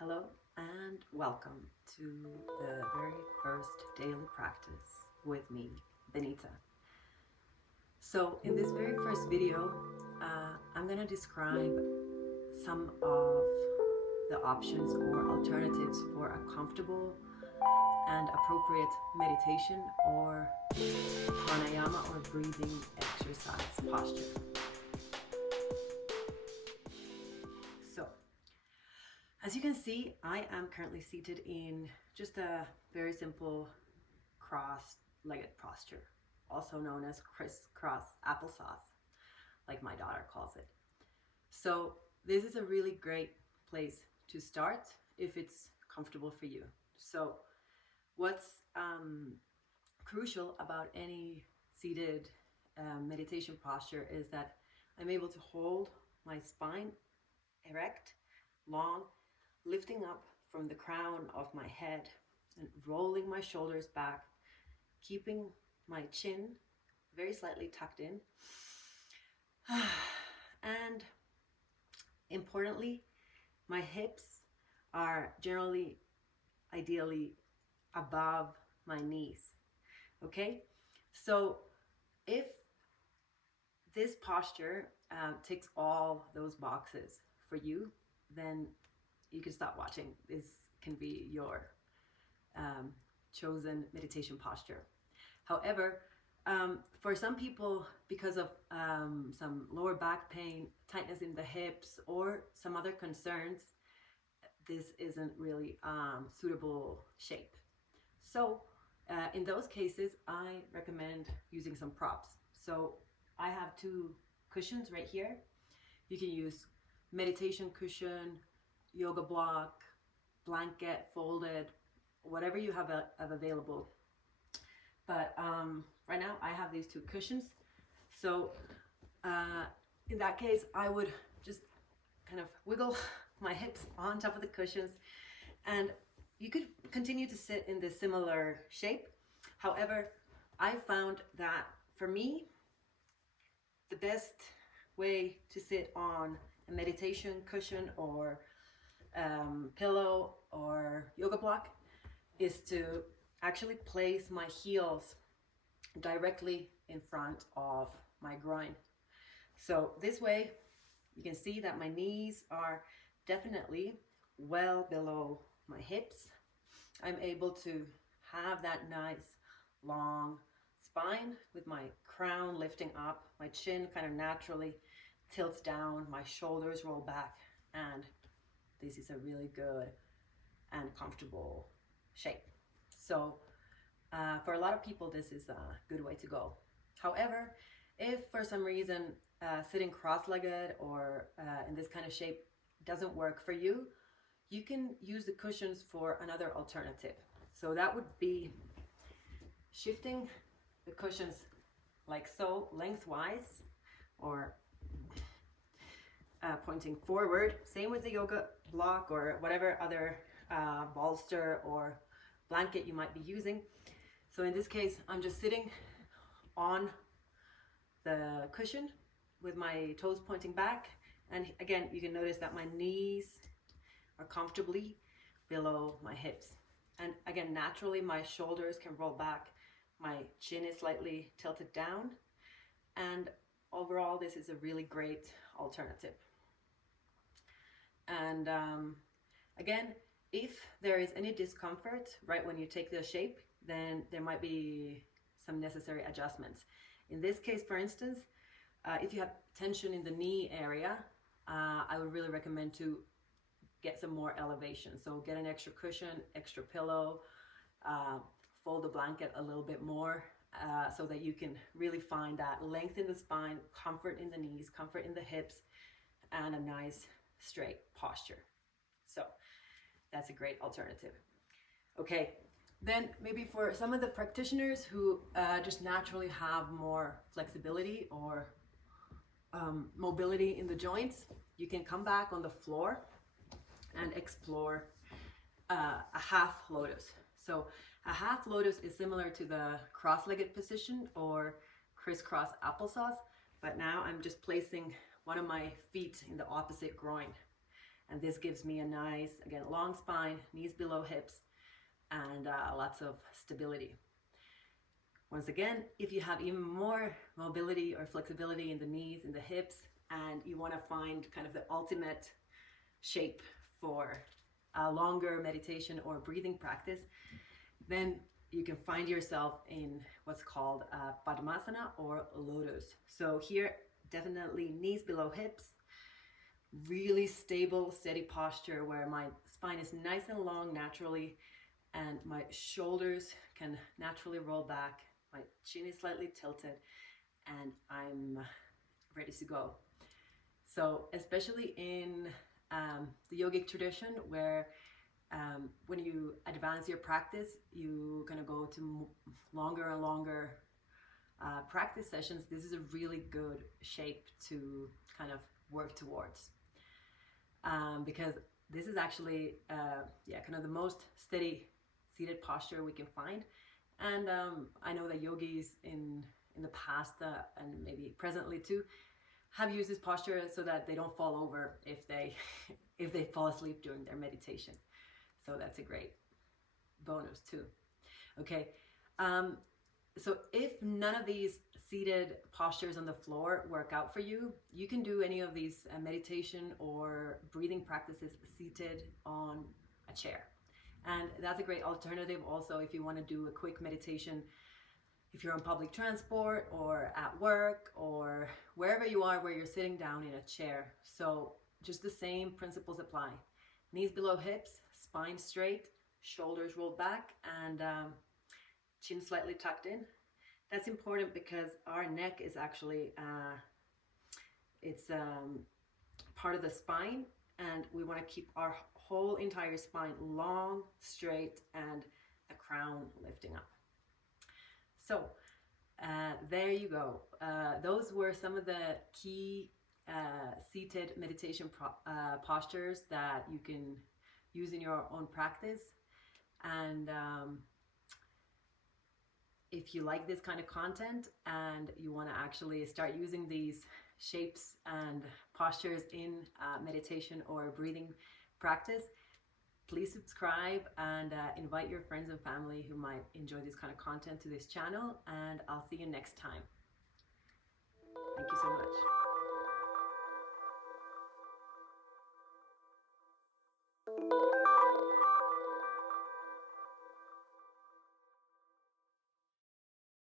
Hello and welcome to the very first daily practice with me, Benita. So in this very first video, I'm going to describe some of the options or alternatives for a comfortable and appropriate meditation or pranayama or breathing exercise posture. So, as you can see, I am currently seated in just a very simple cross-legged posture, also known as crisscross applesauce, like my daughter calls it. So this is a really great place to start if it's comfortable for you. So what's crucial about any seated meditation posture is that I'm able to hold my spine erect, long, lifting up from the crown of my head and rolling my shoulders back, keeping my chin very slightly tucked in. And importantly, my hips are generally, ideally, above my knees. Okay? So if this posture ticks all those boxes for you, then you can stop watching. This can be your chosen meditation posture. However, for some people, because of some lower back pain, tightness in the hips, or some other concerns, this isn't really suitable shape. So in those cases, I recommend using some props. So I have two cushions right here. You can use meditation cushion, yoga block, blanket, folded, whatever you have available. But right now I have these two cushions. So in that case, I would just kind of wiggle my hips on top of the cushions, and you could continue to sit in this similar shape. However, I found that for me, the best way to sit on a meditation cushion or pillow or yoga block is to actually place my heels directly in front of my groin. So this way you can see that my knees are definitely well below my hips. I'm able to have that nice long spine with my crown lifting up, my chin kind of naturally tilts down, my shoulders roll back, and this is a really good and comfortable shape. So for a lot of people, this is a good way to go. However, if for some reason sitting cross-legged or in this kind of shape doesn't work for you, you can use the cushions for another alternative. So that would be shifting the cushions like so, lengthwise, or pointing forward. Same with the yoga block or whatever other bolster or blanket you might be using. So in this case, I'm just sitting on the cushion with my toes pointing back. And again, you can notice that my knees are comfortably below my hips. And again, naturally, my shoulders can roll back. My chin is slightly tilted down. And overall, this is a really great alternative. And again, if there is any discomfort right when you take the shape, then there might be some necessary adjustments. In this case, for instance, if you have tension in the knee area, I would really recommend to get some more elevation. So get an extra cushion, extra pillow, fold the blanket a little bit more so that you can really find that length in the spine, comfort in the knees, comfort in the hips, and a nice straight posture. So that's a great alternative. Okay, then maybe for some of the practitioners who just naturally have more flexibility or mobility in the joints, you can come back on the floor and explore a half lotus. So a half lotus is similar to the cross-legged position or crisscross applesauce, but now I'm just placing one of my feet in the opposite groin. And this gives me a nice, again, long spine, knees below hips, and lots of stability. Once again, if you have even more mobility or flexibility in the knees, in the hips, and you want to find kind of the ultimate shape for a longer meditation or breathing practice, then you can find yourself in what's called Padmasana or Lotus. So here, definitely knees below hips, really stable, steady posture where my spine is nice and long naturally, and my shoulders can naturally roll back. My chin is slightly tilted, and I'm ready to go. So especially in the yogic tradition, where when you advance your practice, you kind of go to longer and longer practice sessions, this is a really good shape to kind of work towards. Because this is actually kind of the most steady seated posture we can find. And I know that yogis in the past and maybe presently too have used this posture so that they don't fall over if they if they fall asleep during their meditation. So that's a great bonus too. Okay, so if none of these seated postures on the floor work out for you, you can do any of these meditation or breathing practices seated on a chair. And that's a great alternative also if you want to do a quick meditation, if you're on public transport or at work or wherever you are where you're sitting down in a chair. So just the same principles apply. Knees below hips, spine straight, shoulders rolled back, and chin slightly tucked in. That's important because our neck is actually, it's part of the spine, and we want to keep our whole entire spine long, straight, and the crown lifting up. So there you go. Those were some of the key seated meditation postures that you can use in your own practice. And if you like this kind of content and you want to actually start using these shapes and postures in meditation or breathing practice, please subscribe and invite your friends and family who might enjoy this kind of content to this channel, and I'll see you next time. Thank you so much.